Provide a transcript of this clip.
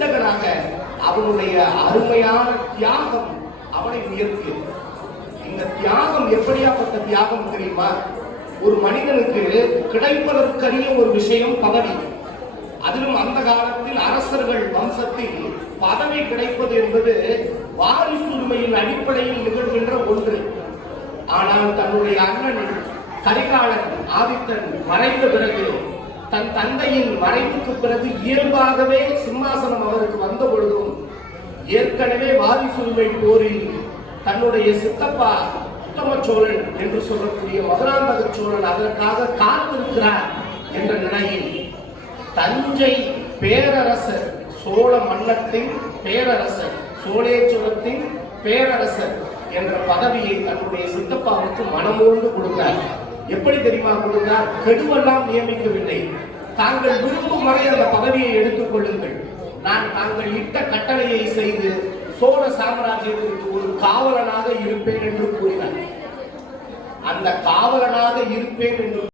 வித்தகனாக அவனுடைய அருமையான தியாகம் அவனை உயர்த்தியது. இந்த தியாகம் எப்படியாப்பட்ட தியாகம் தெரியுமா? ஒரு மனிதனுக்கு கிடைப்பதற்கரிய ஒரு விஷயம் பதவி அதிலும் அந்த காலத்தில் அரசர்கள் வம்சத்தில் பதவி கிடைப்பது என்பது வாரிசுரிமையின் அடிப்படையில் நிகழ்கின்ற ஒன்று. ஆனால் தன்னுடைய அண்ணன் கரிகாலன் ஆதித்தன் மறைந்த பிறகு தன் தந்தையின் மறைவுக்கு பிறகு இயல்பாகவே சிம்மாசனம் அவருக்கு வந்த பொழுதும் ஏற்கனவே வாரிசுரிமை போரில் தன்னுடைய சித்தப்பா உத்தம சோழன் என்று சொல்லக்கூடிய மதுராந்தக சோழன் அதற்காக காத்திருக்கிறார் என்ற நிலையில் தஞ்சை பேரரசர் சோழ மன்னத்தின் பேரரசர் சோழேஸ்வரத்தின் பேரரசர் என்ற பதவியை தன்னுடைய சித்தப்பாவுக்கு மனமோந்து கொடுத்தார். எப்படி தெரியுமா கொடுத்தார் கெடுவெல்லாம் நியமிக்கவில்லை. தாங்கள் விரும்பும் வரை அந்த பதவியை எடுத்துக் கொள்ளுங்கள். நான் தாங்கள் இட்ட கட்டளையை செய்து சோழ சாம்ராஜ்யத்திற்கு ஒரு காவலனாக இருப்பேன் என்று கூறினார். அந்த காவலனாக இருப்பேன் என்று